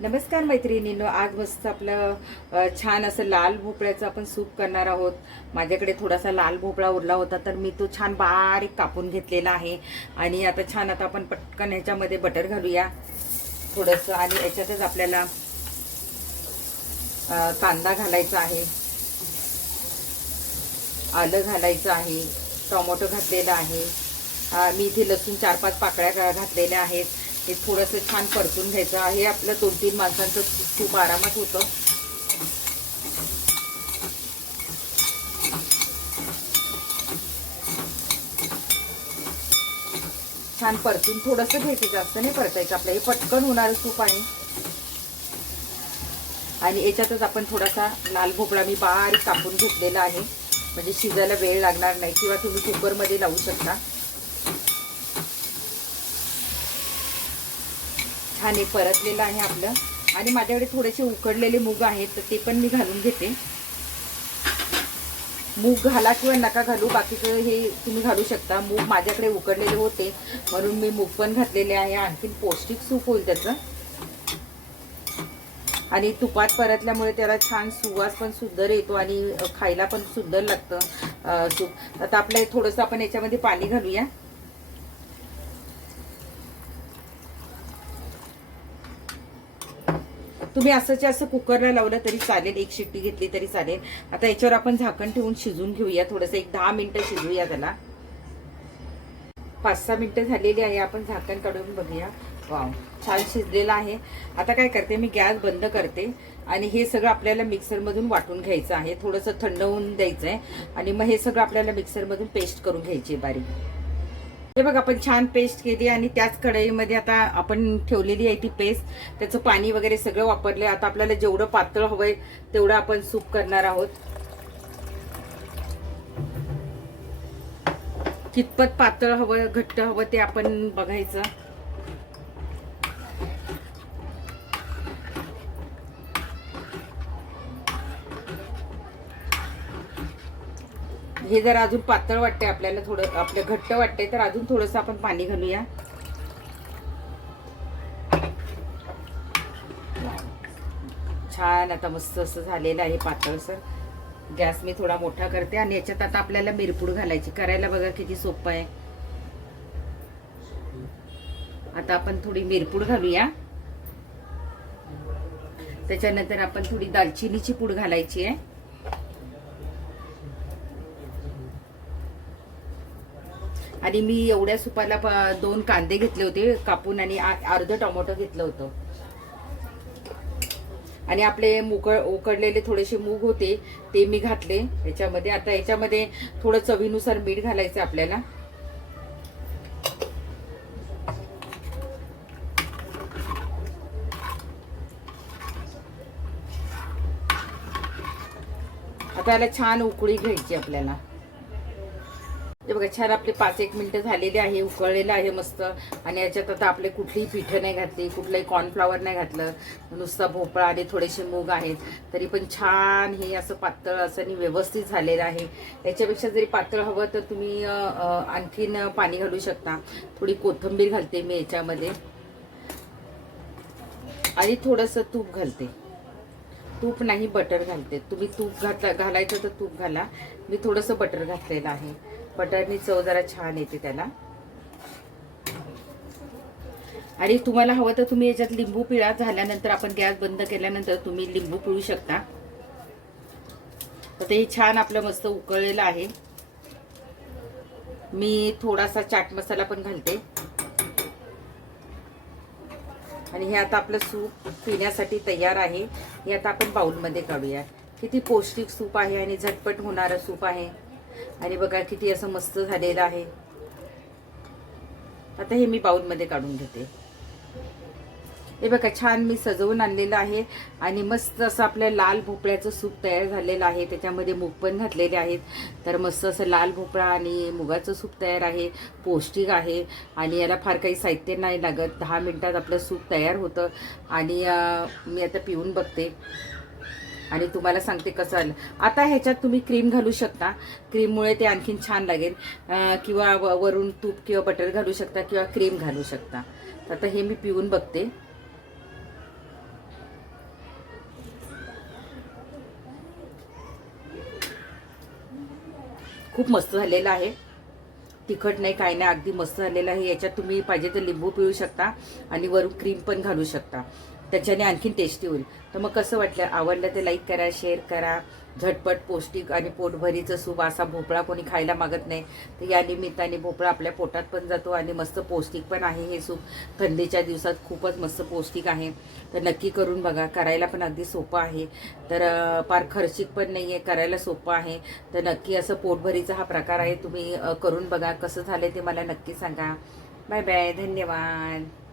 नमस्कार मैत्रिणींनो आज मस्त आपलं छान असं लाल भोपळ्याचं आपण सूप करणार आहोत. माझ्याकडे थोडासा लाल भोपळा उरला होता तर मी तो छान बारीक कापून घेतलेला आहे. आणि आता छान आता आपण पटकन ह्याच्यामध्ये बटर घालूया. थोडंसं आणि याच्यातच आपल्याला कांदा घालायचा आहे. आलं घालायचं आहे. टोमॅटो घातलेलं आहे. मी इथे लसूण चार पाच पाकळ्या घातलेल्या आहेत. हे थोडंसं छान परतून घ्यायचं हे आपलं दोन तीन माणसांचं खूप आरामात होतं. छान परतून थोडंसं घ्यायचं जास्त नाही परतायचं आपलं. हे पटकन होणार सूप आहे आणि याच्यातच आपण थोडासा लाल भोपळा मी बारीक कापून घेतलेला आहे. म्हणजे शिजायला वेळ लागणार नाही किंवा तुम्ही कुकरमध्ये लावू शकता. छान हे परतलेलं आहे आपलं. आणि माझ्याकडे थोडेसे उकडलेले मूग आहेत तर ते पण मी घालून घेते. मूग घाला किंवा नका घालू बाकीचं हे तुम्ही घालू शकता. मूग माझ्याकडे उकडलेले होते म्हणून मी मूग पण घातलेले आहे. आणखीन पौष्टिक सूप होईल त्याचं. आणि तुपात परतल्यामुळे त्याला छान सुवास पण सुंदर येतो आणि खायला पण सुंदर लागतं सूप. आता आपलं थोडंसं आपण याच्यामध्ये पाणी घालूया. तुम्ही असंच्या असं कुकरला लावलं तरी चालेल एक शिट्टी घेतली तरी चालेल. आता याच्यावर आपण झाकण ठेवून शिजून घेऊया थोडंसं एक दहा मिनिटं शिजूया त्याला. पाच सहा मिनिटं झालेली आहे आपण झाकण काढून बघूया. वाव छान शिजलेलं आहे. आता काय करते मी गॅस बंद करते आणि हे सगळं आपल्याला मिक्सरमधून वाटून घ्यायचं आहे. थोडंसं थंड होऊन द्यायचं आहे आणि मग हे सगळं आपल्याला मिक्सरमधून पेस्ट करून घ्यायची आहे बारीक. हे बघ आपण छान पेस्ट केली आणि त्याच कढईमध्ये आता आपण ठेवलेली आहे ती पेस्ट त्याचं पाणी वगैरे सगळं वापरले आता आपल्याला जेवढं पातळ हवंय तेवढं आपण सूप करणार आहोत. कितपत पातळ हवं घट्ट हवं ते आपण बघायचं. हे जर अजून पातळ वाटते आपल्याला थोडं आपलं घट्ट वाटतंय तर अजून थोडंसं आपण पाणी घालूया. छान आता मस्त असं झालेलं आहे पातळसर गॅस मी थोडा मोठा करते आणि याच्यात आता आपल्याला मिरपूड घालायची. करायला बघा किती सोपं आहे. आता आपण थोडी मिरपूड घालूया. त्याच्यानंतर आपण थोडी दालचिनीची पूड घालायची आहे. आणि मी एवढ्या सुपाला प- दोन कांदे घेतले होते कापून आणि आ- अर्ध टोमॅटो घेतलं होतं. आणि आपले मुकळ उकडलेले थोडेसे मूग होते ते मी घातले. याच्यामध्ये आता याच्यामध्ये थोडं चवीनुसार मीठ घालायचं आपल्याला. आता याला छान उकळी घ्यायची आपल्याला. हे बघा छान आपले पाच एक मिनिटं झालेले आहे उकळलेलं आहे मस्त. आणि याच्यात आता आपले कुठलीही पिठं नाही घातली कुठलंही कॉर्नफ्लॉवर नाही घातलं. नुसता भोपळा आणि थोडेसे मूग आहेत. तरी पण छान हे असं पातळ असं आणि व्यवस्थित झालेलं आहे. याच्यापेक्षा जरी पातळ हवं तर तुम्ही आणखीन पाणी घालू शकता. थोडी कोथिंबीर घालते मी याच्यामध्ये. आणि थोडंसं तूप घालते. तूप नाही बटर घालते. तुम्ही तूप घातला घालायचं तर तूप घाला. मी थोडंसं बटर घातलेलं आहे. बटरनी चव जरा छान येते त्याला. आणि तुम्हाला हवं तर तुम्ही याच्यात लिंबू पिळा झाल्यानंतर आपण गॅस बंद केल्यानंतर तुम्ही लिंबू पिळू शकता. तर ते छान आपलं मस्त उकळलेलं आहे. मी थोडासा चाट मसाला पण घालते. आणि हे आता आपलं सूप पिण्यासाठी तयार आहे. हे आता आपण बाउलमध्ये काढूया. किती पौष्टिक सूप आहे आणि झटपट होणारं सूप आहे. आणि बघा किती असं मस्त झालेलं आहे. आता हे मी बाउलमध्ये काढून घेते. हे बघा छान मी सजवून आणलेलं आहे आणि मस्त असं आपल्या लाल भोपळ्याचं सूप तयार झालेलं आहे. त्याच्यामध्ये मूग पण घातलेले आहेत. तर मस्त असं लाल भोपळा आणि मुगाचं सूप तयार आहे पौष्टिक आहे आणि याला फार काही साहित्य नाही लागत. दहा मिनटात आपलं सूप तयार होतं आणि मी आता पिऊन बघते. आणि तुम्हाला सांगते कसं आलं. आता ह्याच्यात तुम्ही क्रीम घालू शकता. क्रीममुळे ते आणखीन छान लागेल. किंवा वरून तूप किंवा बटर घालू शकता किंवा क्रीम घालू शकता. तर आता हे मी पिऊन बघते. खूप मस्त झालेलं आहे. तिखट नाही काय नाही. अगदी मस्त झालेलं आहे. याच्यात तुम्ही पाहिजे तर लिंबू पिळू शकता आणि वरून क्रीम पण घालू शकता. त्याच्याने आणखीन टेस्टी होईल. तर मग कसं वाटलं? आवडलं ते लाईक करा शेअर करा. झटपट पौष्टिक आणि पोटभरीचं सूप असा भोपळा कोणी खायला मागत नाही. तर या निमित्ताने भोपळा आपल्या पोटात पण जातो आणि मस्त पौष्टिक पण आहे हे सूप. थंडीच्या दिवसात खूपच मस्त पौष्टिक आहे. तर नक्की करून बघा. करायला पण अगदी सोपं आहे. तर फार खर्चिक पण नाही आहे करायला सोपं आहे. तर नक्की असं पोटभरीचा हा प्रकार आहे. तुम्ही करून बघा. कसं झालं ते मला नक्की सांगा. बाय बाय धन्यवाद.